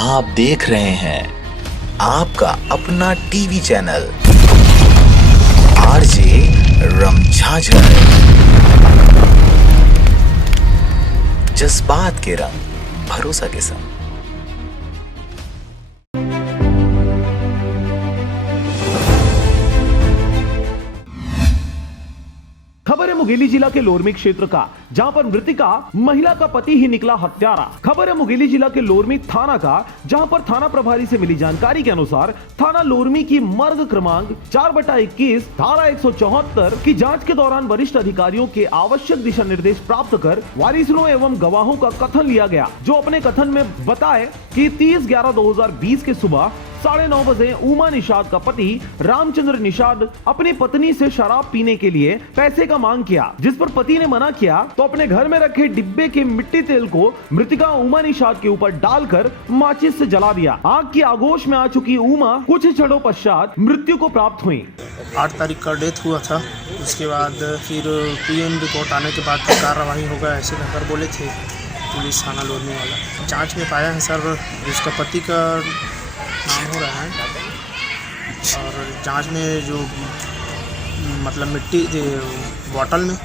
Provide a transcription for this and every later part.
आप देख रहे हैं आपका अपना टीवी चैनल आरजे रमझाझर। जज्बात के रंग, भरोसा के संग। खबर है मुंगेली जिला के लोरमी क्षेत्र का, जहां पर मृतिका महिला का पति ही निकला हत्यारा। खबर है मुंगेली जिला के लोरमी थाना का, जहां पर थाना प्रभारी से मिली जानकारी के अनुसार थाना लोरमी की मर्ग क्रमांक 4/21 धारा 174 की जांच के दौरान वरिष्ठ अधिकारियों के आवश्यक दिशा निर्देश प्राप्त कर वारिसों एवं गवाहों का कथन लिया गया, जो अपने कथन में बताए कि 30/11/2020 के सुबह 9:30 बजे उमा निषाद का पति रामचंद्र निषाद अपनी पत्नी से शराब पीने के लिए पैसे का मांग किया, जिस पर पति ने मना किया तो अपने घर में रखे डिब्बे के मिट्टी तेल को मृतिका उमा निषाद के ऊपर डालकर माचिस से जला दिया। आग की आगोश में आ चुकी उमा कुछ क्षणों पश्चात मृत्यु को प्राप्त हुई। 8 तारीख का डेथ हुआ था। उसके बाद फिर पीएम रिपोर्ट आने के बाद कार्रवाई होगा ऐसे कहकर बोले थे पुलिस थाना लोरमी वाला। जाँच में पाया है सर उसका पति का नाम हो रहा है, और जांच में जो मतलब मिट्टी बॉटल में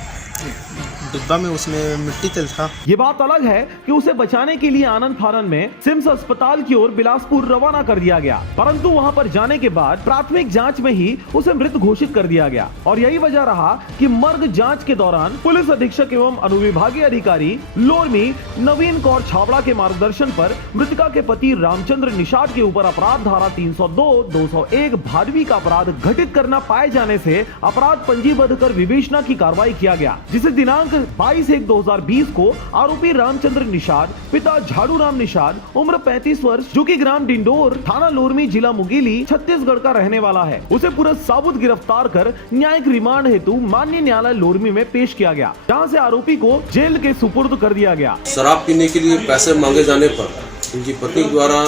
डिब्बा में उसमें मिट्टी तेल था। ये बात अलग है कि उसे बचाने के लिए आनंद फानन में सिम्स अस्पताल की ओर बिलासपुर रवाना कर दिया गया, परंतु वहां पर जाने के बाद प्राथमिक जांच में ही उसे मृत घोषित कर दिया गया। और यही वजह रहा कि मर्ग जांच के दौरान पुलिस अधीक्षक एवं अनुविभागीय अधिकारी लोरमी नवीन कौर छाबड़ा के मार्गदर्शन पर मृतिका के पति रामचंद्र निषाद के ऊपर अपराध धारा 302, 201 भादवी का अपराध घटित करना पाए जाने से अपराध पंजीबद्ध कर विवेचना की कार्रवाई किया गया, जिसे दिनांक 22/1/2020 को आरोपी रामचंद्र निषाद पिता झाड़ू राम निषाद उम्र 35 वर्ष जो कि ग्राम डिंडोर थाना लोरमी जिला मुंगेली छत्तीसगढ़ का रहने वाला है, उसे पूरा साबुत गिरफ्तार कर न्यायिक रिमांड हेतु माननीय न्यायालय लोरमी में पेश किया गया, जहां से आरोपी को जेल के सुपुर्द कर दिया गया। शराब पीने के लिए पैसे मांगे जाने पर इनकी पत्नी द्वारा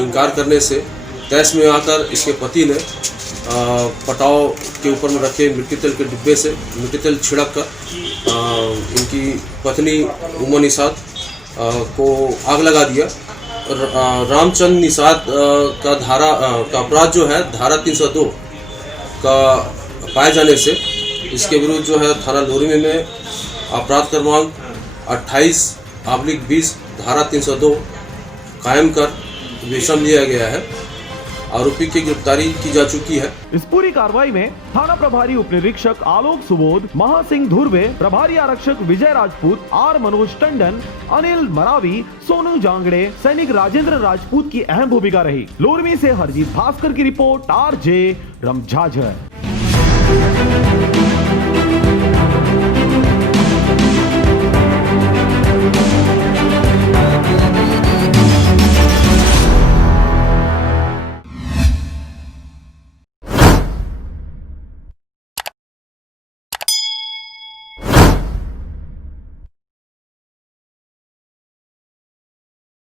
इनकार करने से तहस में आकर इसके पति ने पटाव के ऊपर में रखे मिट्टी तेल के डिब्बे से मिट्टी तेल छिड़क कर इनकी पत्नी उमा निषाद को आग लगा दिया। रामचंद्र निषाद का अपराध जो है धारा 302 का पाए जाने से इसके विरुद्ध जो है थाना लोरमी में अपराध क्रमांक 28/20 धारा 302 कायम कर विवेचन लिया गया है। आरोपी की गिरफ्तारी की जा चुकी है। इस पूरी कार्रवाई में थाना प्रभारी उप निरीक्षक आलोक सुबोध, महासिंह धुर्वे, प्रभारी आरक्षक विजय राजपूत, आर मनोज टंडन, अनिल मरावी, सोनू जांगड़े, सैनिक राजेंद्र राजपूत की अहम भूमिका रही। लोरमी से हरजीत भास्कर की रिपोर्ट, आरजे रमझाझर।